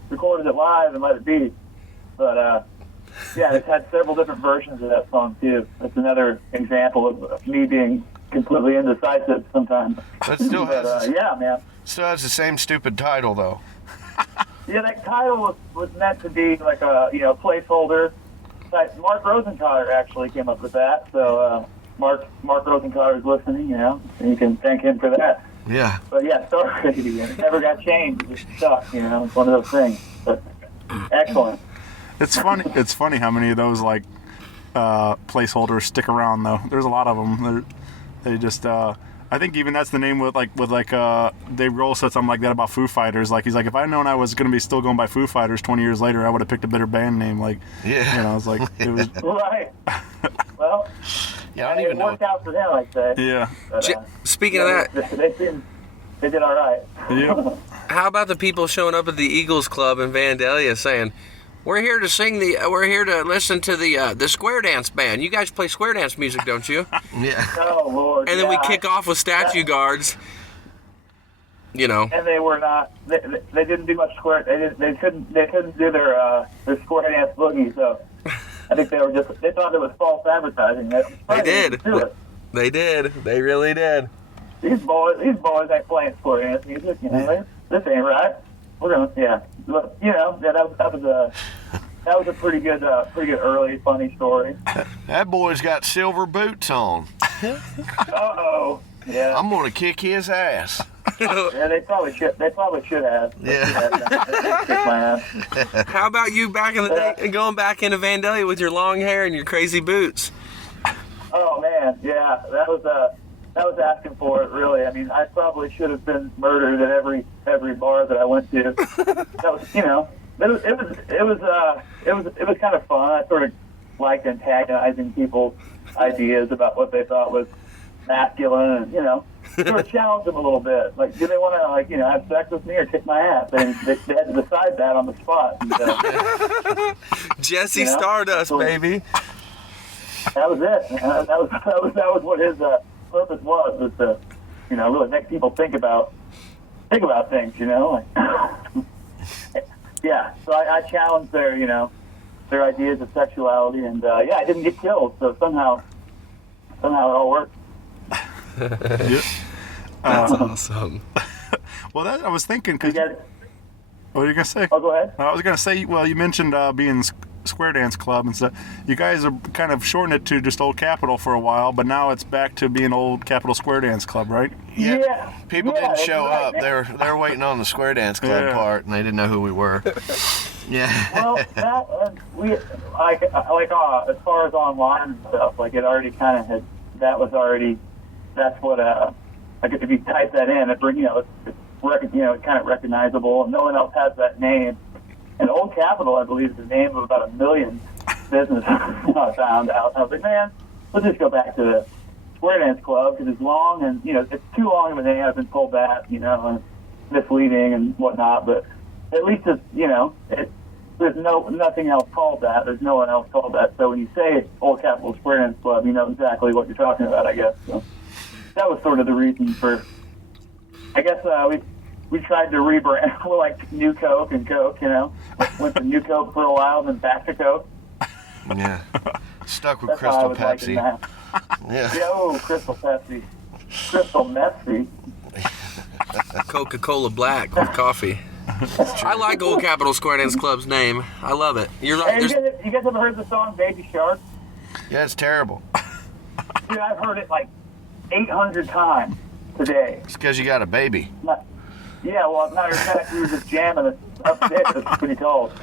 recorded it live and let it be. But, yeah, it's had several different versions of that song, too. That's another example of me being completely indecisive sometimes. But still has, yeah, man. Still has the same stupid title, though. Yeah, that title was meant to be like a, placeholder. Mark Rosenthaler actually came up with that, so Mark Rosenthaler is listening, and you can thank him for that. Yeah. But yeah, Star Crazy, it never got changed. It just stuck, it's one of those things. But excellent. It's funny. It's funny how many of those placeholders stick around, though. There's a lot of them. They just. I think even that's the name with Dave Grohl said something like that about Foo Fighters. Like he's like, if I'd known I was going to be still going by Foo Fighters 20 years later, I would have picked a better band name. Like, it's like it was. Right. Well. Yeah, I don't even know. It worked out for them, I'd say. Yeah. But, speaking of that, they did all right. Yeah. How about the people showing up at the Eagles Club in Vandalia saying, we're here to listen to the square dance band. You guys play square dance music, don't you? Yeah. Oh Lord. And then we kick off with statue guards. And they were not. They didn't do much square. They couldn't do their square dance boogie. So I think they thought it was false advertising. They did. They did. They really did. These boys ain't playing square dance music. This ain't right. We're gonna, that was a pretty good early funny story. That boy's got silver boots on. Uh-oh. Yeah. I'm gonna kick his ass. Yeah, they probably should have. Yeah. How about you back in the day and going back into Vandalia with your long hair and your crazy boots? Oh man, yeah, that was asking for it, really. I mean, I probably should have been murdered at every bar that I went to. That was, it was kind of fun. I sort of liked antagonizing people's ideas about what they thought was masculine, and sort of challenge them a little bit. Like, do they want to have sex with me or kick my ass? And they had to decide that on the spot. And, Jesse Stardust, baby. That was it. That was what his purpose was to, really make people think about things, yeah. So I challenged their ideas of sexuality, and I didn't get killed. So somehow it all worked. Yep. That's awesome. Well, I was thinking, because what were you gonna say? Oh, go ahead. I was gonna say, well, you mentioned being Square Dance Club and stuff. You guys are kind of shortened it to just Old Capitol for a while, but now it's back to being Old Capitol Square Dance Club, right? Yeah. People didn't show up. They're waiting on the Square Dance Club part, and they didn't know who we were. Yeah. Well, we as far as online and stuff, it already kind of had. That was already. That's what if you type that in, it's kind of recognizable. No one else has that name. And Old Capitol, I believe, is the name of about 1 million businesses I found out. I was like, man, let's just go back to the Square Dance Club because it's long and, it's too long of a name. I've been told that, and misleading and whatnot. But at least it's, there's nothing else called that. There's no one else called that. So when you say Old Capitol Square Dance Club, you know exactly what you're talking about, I guess. So that was sort of the reason for, I guess, we tried to rebrand. We're like New Coke and Coke, Went to New Coke for a while, then back to Coke. Yeah. Stuck with That's Crystal Pepsi. Yeah. Yo, Crystal Pepsi. Crystal Pepsi. Coca-Cola Black with coffee. I like Old Capitol Square Dance Club's name. I love it. You're right. Hey, you guys ever heard the song Baby Shark? Yeah, it's terrible. Dude, I've heard it 800 times today. It's because you got a baby. Yeah, well, as a matter of fact, we were just jamming it upstairs. It's pretty cold.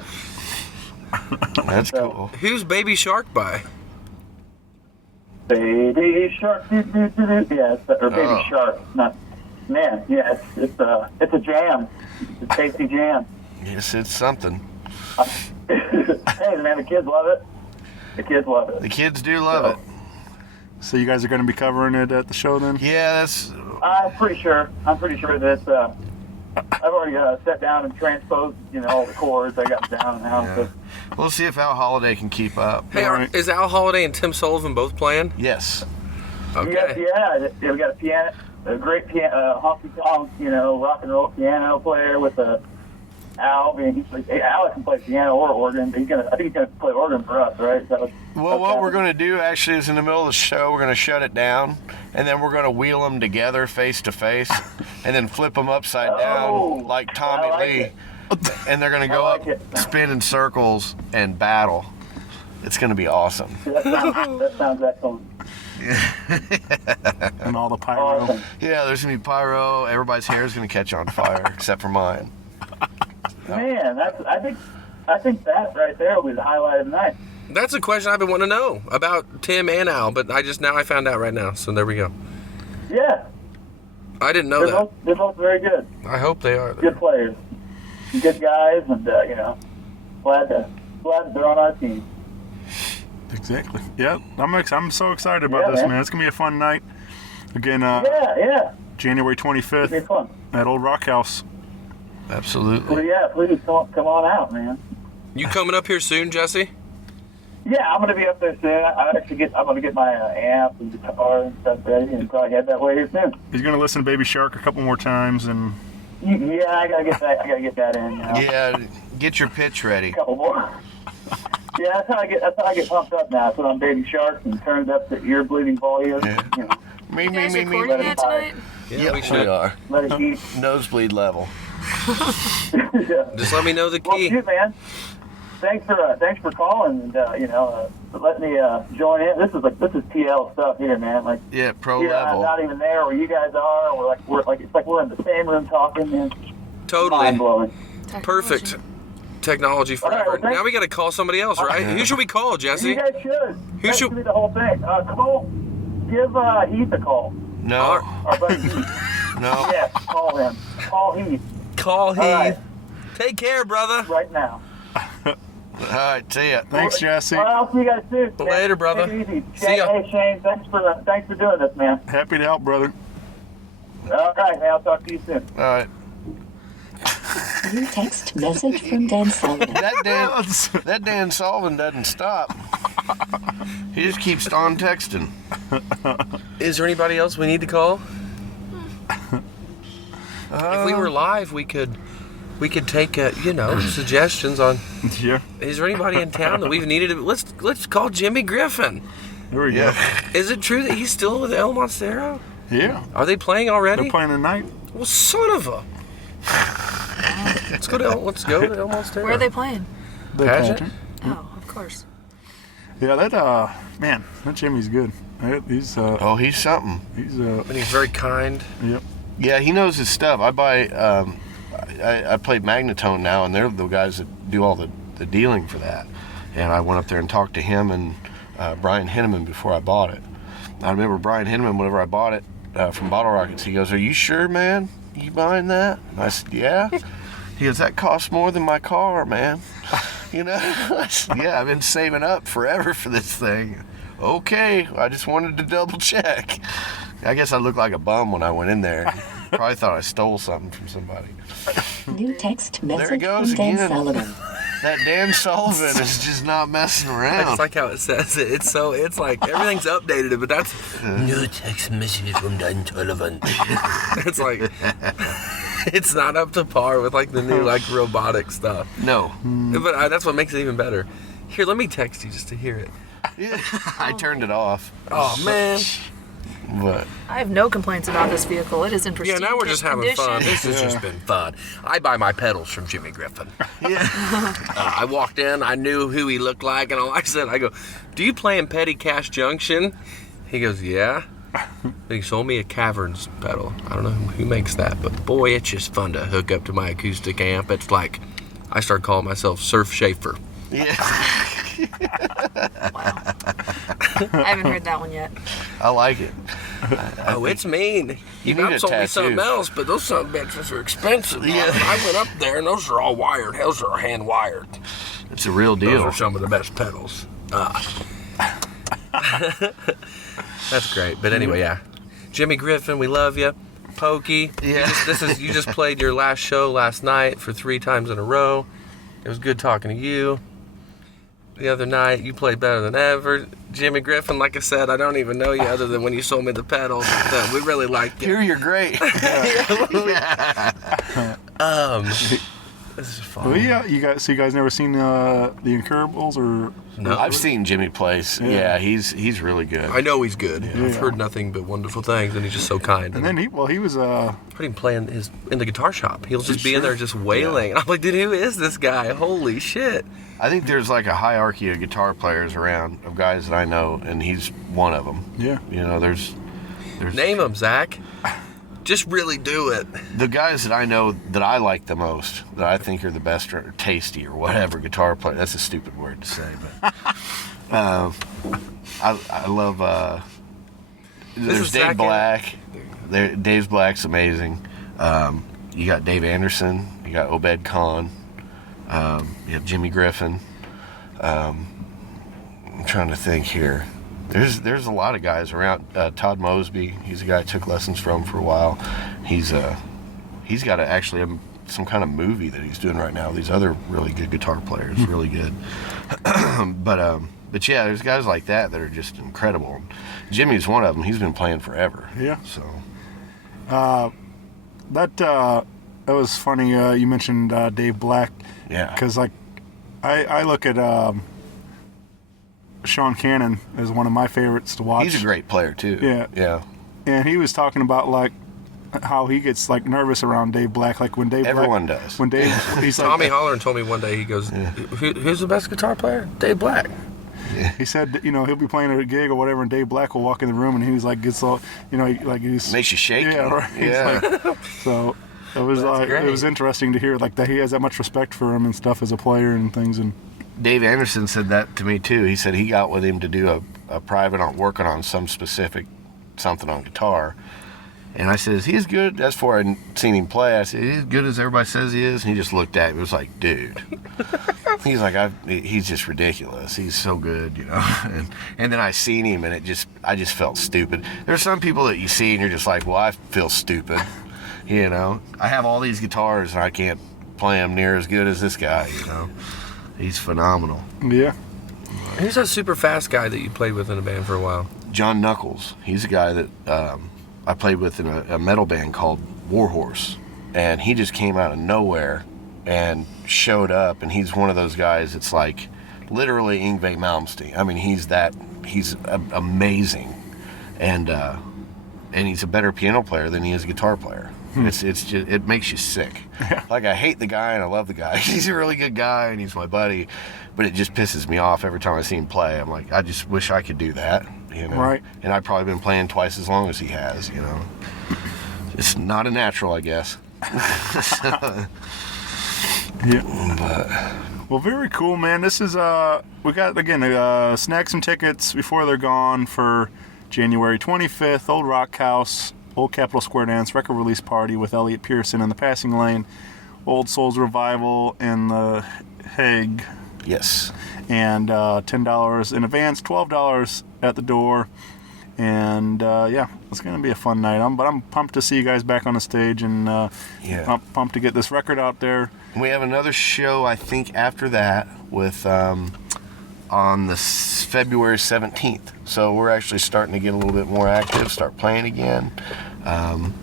That's cool. Who's Baby Shark by? Baby Shark. Yeah, or Baby Shark. Not, man, yeah, it's a jam. It's a tasty jam. Yes, it's something. Hey, man, the kids love it. The kids love it. The kids do love it. So you guys are going to be covering it at the show then? Yeah, that's... I'm pretty sure that I've already sat down and transposed, all the chords. I got down now. Yeah. So. We'll see if Al Holiday can keep up. Hey, is Al Holiday and Tim Sullivan both playing? Yes. Okay. We got a piano, a great honky tonk, rock and roll piano player with a Al. I mean, Alex can play piano or organ. I think he's gonna play organ for us, right? Well, what we're going to do actually is in the middle of the show, we're going to shut it down, and then we're going to wheel them together face to face, and then flip them upside down like Tommy Lee. And they're going to go up, spin in circles, and battle. It's going to be awesome. That sounds excellent. And all the pyro. Awesome. Yeah, there's going to be pyro. Everybody's hair is going to catch on fire, except for mine. Man, I think that right there will be the highlight of the night. That's a question I've been wanting to know about Tim and Al, but I found out right now, so there we go. Yeah. I didn't know that. They're both very good. I hope they are. Good players. Good guys, and, glad that they're on our team. Exactly. Yeah, I'm so excited about this, man. It's going to be a fun night. Again, January 25th It'll be fun. at Old Rock House. Absolutely. Well, yeah, please come on out, man. You coming up here soon, Jesse? Yeah, I'm gonna be up there soon. I'm gonna get my amp and guitar and stuff ready, and probably head that way here soon. He's going to listen to Baby Shark a couple more times, and Yeah, I gotta get that. I gotta get that in. Yeah, get your pitch ready. A couple more. Yeah, that's how I get pumped up now. I put on Baby Shark and turned up the ear bleeding volume. Yeah. Me. Recording that tonight? Yeah, we are. Let it heat. Nosebleed level. Yeah. Just let me know the Well, key. shoot, man. Thanks for calling and letting me join in. This is TL stuff here, man. Like pro level. I'm not even there where you guys are. It's like we're in the same room talking, man. Totally. Mind blowing. Perfect. Technology forever. Well, now we got to call somebody else, right? Who should we call, Jesse? You guys should. Who should be the whole thing? Give Heath a call. No. Our buddy Heath. No. Yes, call him. Call Heath. Call Heath. Right. Take care, brother. Right now. All right, see ya. Thanks, Jesse. All right, I'll see you guys soon. Later, brother. Take it easy. See ya. Hey, Shane, thanks for doing this, man. Happy to help, brother. All right, man, I'll talk to you soon. All right. New text message from Dan Sullivan. That Dan Sullivan doesn't stop. He just keeps on texting. Is there anybody else we need to call? If we were live, we could take suggestions on. Yeah. Is there anybody in town that we've needed? Let's call Jimmy Griffin. There we go. Is it true that he's still with El Monstero? Yeah. Are they playing already? They're playing tonight. Well, son of a. Let's go to El Monstero. Where are they playing? The Pageant? Oh, of course. Yeah, that Jimmy's good. He's he's something. And he's very kind. Yep. Yeah, he knows his stuff. I play Magnatone now, and they're the guys that do all the dealing for that. And I went up there and talked to him and Brian Henneman before I bought it. I remember Brian Henneman, whenever I bought it from Bottle Rockets, he goes, "Are you sure, man? You buying that?" And I said, "Yeah." He goes, "That costs more than my car, man." I said, "Yeah, I've been saving up forever for this thing." "Okay, I just wanted to double check." I guess I looked like a bum when I went in there. Probably thought I stole something from somebody. New text message There it goes from Dan again. Sullivan. That Dan Sullivan is just not messing I around. just like how it says it. It's like everything's updated, but that's new text message from Dan Sullivan. It's like it's not up to par with like the new like robotic stuff. No. But that's what makes it even better. Here, let me text you just to hear it. Yeah, I turned it off. Oh man. But I have no complaints about this vehicle. It is in pristine Yeah, now we're just having condition. fun. This has just been fun. I buy my pedals from Jimmy Griffin. yeah. I walked in, I knew who he looked like, and all I said, I go, "Do you play in Petty Cash Junction?" He goes, "Yeah." He sold me a Caverns pedal. I don't know who makes that, but boy, it's just fun to hook up to my acoustic amp. It's like I started calling myself Surf Sheafor. Yeah. I haven't heard that one yet. I like it. It's mean. You Bob need a sold me tattoo. something else, but those son of bitches are expensive. Yeah. I went up there and those are all wired. Those are hand wired. It's a real Those deal. are some of the best pedals. That's great. But anyway, yeah. Jimmy Griffin, we love you. Pokey. Yeah. You just played your last show last night for 3 times in a row. It was good talking to you. the other night. You played better than ever. Jimmy Griffin, like I said, I don't even know you other than when you sold me the pedals. But, we really liked it. You're great. This is fun. Well, yeah, you guys never seen the Incurables or? No. I've seen Jimmy play. Yeah, he's really good. I know he's good. I've heard nothing but wonderful things, and he's just so kind. And then he was I heard him playing in the guitar shop. He'll just be in there just wailing. And I'm like, dude, who is this guy? Holy shit. I think there's like a hierarchy of guitar players around, of guys that I know, and he's one of them. Yeah. You know, there's Name him, Zach. Just really do it. The guys that I know that I like the most, that I think are the best or tasty or whatever guitar player. That's a stupid word to say, but I love. There's Dave Black. Dave Black's amazing. You got Dave Anderson. You got Obed Khan. You have Jimmy Griffin. I'm trying to think here. There's a lot of guys around. Todd Mosby, he's a guy I took lessons from for a while. He's got some kind of movie that he's doing right now. These other really good guitar players, really good. But yeah, there's guys like that are just incredible. Jimmy's one of them. He's been playing forever. Yeah. So that was funny. You mentioned Dave Black. Yeah. Because like I look at Sean Cannon as one of my favorites to watch. He's a great player too. Yeah. Yeah. And he was talking about like how he gets like nervous around Dave Black. Like when Dave Everyone Black, does. When Dave, he's like, Tommy Holleran told me one day, he goes, who's the best guitar player? Dave Black. He said, he'll be playing at a gig or whatever, and Dave Black will walk in the room, and he was like, gets all, he's makes you shake. Yeah, right. Yeah. So it was great. it was interesting to hear like that he has that much respect for him and stuff as a player and things. And Dave Anderson said that to me too. He said he got with him to do a private on working on some specific something on guitar. And I said, is he as good? That's before I'd seen him play. I said, is he as good as everybody says he is? And he just looked at me. It was like, dude. He's like, he's just ridiculous. He's so good, And then I seen him, and I just felt stupid. There's some people that you see, and you're just like, well, I feel stupid. I have all these guitars, and I can't play them near as good as this guy. He's phenomenal. Yeah. Who's that super fast guy that you played with in a band for a while? John Knuckles. He's a guy that I played with in a metal band called Warhorse, and he just came out of nowhere and showed up, and he's one of those guys that's like literally Yngwie Malmsteen. I mean, he's amazing, and he's a better piano player than he is a guitar player. It's just, it makes you sick. Yeah. Like, I hate the guy and I love the guy. He's a really good guy and he's my buddy, but it just pisses me off every time I see him play. I'm like, I just wish I could do that, Right. And I've probably been playing twice as long as he has, It's not a natural, I guess. Yeah. Well, very cool, man. This is we got again snag some tickets before they're gone for January 25th. Old Rock House, Old Capitol Square Dance record release party with Elliott, Pearson in the Passing Lane, Old Souls Revival in the Hague. Yes. And $10 in advance, $12 at the door. And it's going to be a fun night. I'm pumped to see you guys back on the stage, and pumped to get this record out there. We have another show, I think, after that with on the February 17th. So we're actually starting to get a little bit more active, start playing again. And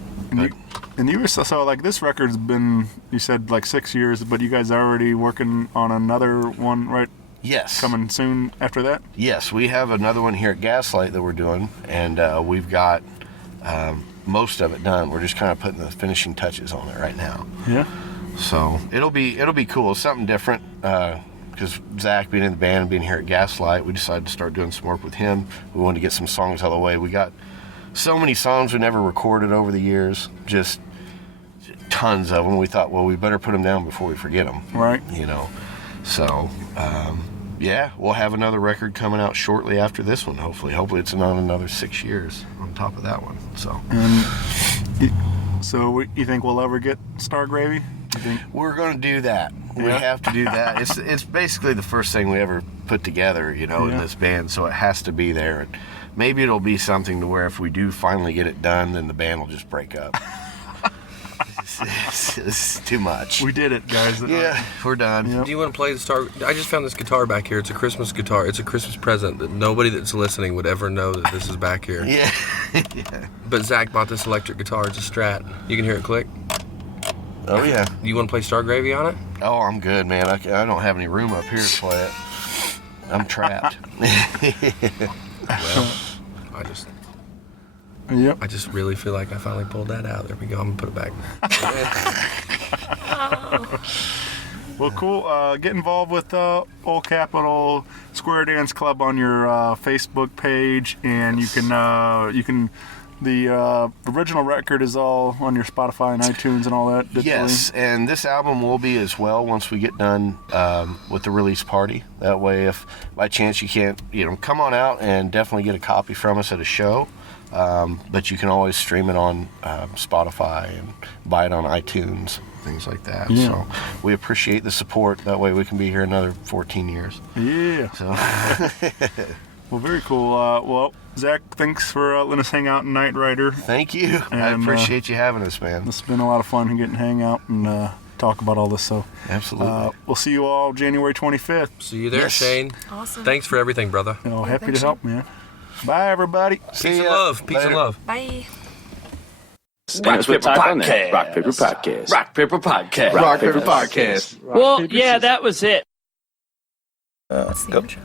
you were so like this record's been, you said like 6 years, but you guys are already working on another one, right? Yes. Coming soon after that? Yes, we have another one here at Gaslight that we're doing, and we've got most of it done. We're just kind of putting the finishing touches on it right now. Yeah. So it'll be cool. It's something different because Zach being in the band and being here at Gaslight, we decided to start doing some work with him. We wanted to get some songs out of the way. We got so many songs we never recorded over the years, just tons of them. We thought, well, we better put them down before we forget them. Right. So, we'll have another record coming out shortly after this one, hopefully. Hopefully it's not another 6 years on top of that one. So, you think we'll ever get Star Gravy? We're going to do that. We have to do that. It's basically the first thing we ever put together, in this band, so it has to be there. And maybe it'll be something to where if we do finally get it done, then the band will just break up. it's too much. We did it, guys. Yeah, we're done. Yep. Do you want to play the star? I just found this guitar back here. It's a Christmas guitar. It's a Christmas present that nobody that's listening would ever know that this is back here. Yeah. But Zach bought this electric guitar. It's a Strat. You can hear it click. Oh, yeah. You want to play Star Gravy on it? Oh, I'm good, man. I don't have any room up here to play it. I'm trapped. Well, Yep. I just really feel like I finally pulled that out. There we go. I'm going to put it back. Well, cool. Get involved with Old Capitol Square Dance Club on your Facebook page, and you can the original record is all on your Spotify and iTunes and all that. Digitally. Yes, and this album will be as well once we get done with the release party. That way, if by chance you can't, come on out and definitely get a copy from us at a show. But you can always stream it on Spotify and buy it on iTunes, things like that. Yeah. So we appreciate the support. That way we can be here another 14 years. Yeah. So. Well, very cool. Well, Zach, thanks for letting us hang out in Night Rider. Thank you. And, I appreciate you having us, man. It's been a lot of fun getting to hang out and talk about all this. So absolutely. We'll see you all January 25th. See you there, Shane. Awesome. Thanks for everything, brother. Happy to help, man. Bye, everybody. Peace and love. Peace and love. Bye. Rock Paper Podcast. Rock Paper Podcast. Rock Paper Podcast. Rock Paper Podcast. Well, yeah, that was it. What's the intro?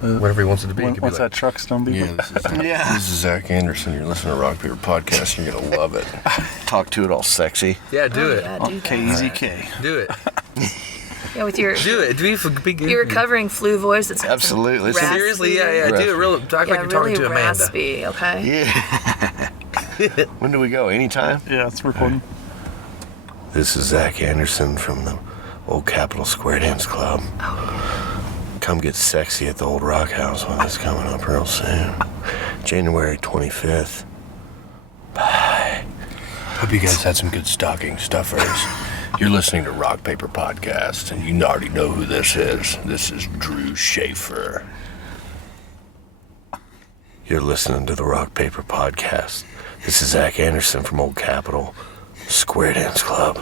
Whatever he wants it to be. What's that truck stone be? Yeah, this is Zach Anderson. You're listening to Rock Paper Podcast. You're going to love it. Talk to it all sexy. Yeah, do it. Yeah, do that. KZK. Do it. Yeah, with your Do it. your recovering flu voice. That's Absolutely. raspy. Seriously, yeah. Do it real. Talk like you're really talking to Amanda. raspy. Okay. Yeah. When do we go? Anytime? Yeah, it's recording. This is Zach Anderson from the Old Capitol Square Dance Club. Come get sexy at the Old Rock House when it's coming up real soon. January 25th. Bye. Hope you guys had some good stocking stuffers. You're listening to Rock Paper Podcast, and you already know who this is. This is Drew Sheafor. You're listening to the Rock Paper Podcast. This is Zach Anderson from Old Capitol Square Dance Club.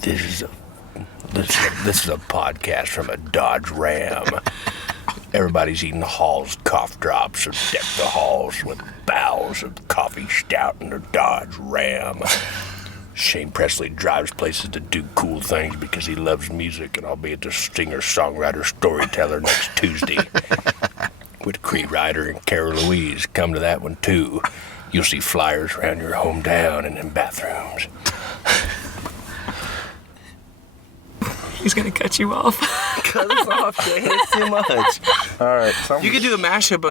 This is a podcast from a Dodge Ram. Everybody's eating Hall's cough drops and deck the halls with barrels of coffee stout in their Dodge Ram. Shane Presley drives places to do cool things because he loves music, and I'll be at the singer-songwriter storyteller next Tuesday with Cree Ryder and Carol Louise. Come to that one too. You'll see flyers around your hometown and in bathrooms. He's gonna cut you off. Cut us off, Shane. It's too much. All right. You could do a mashup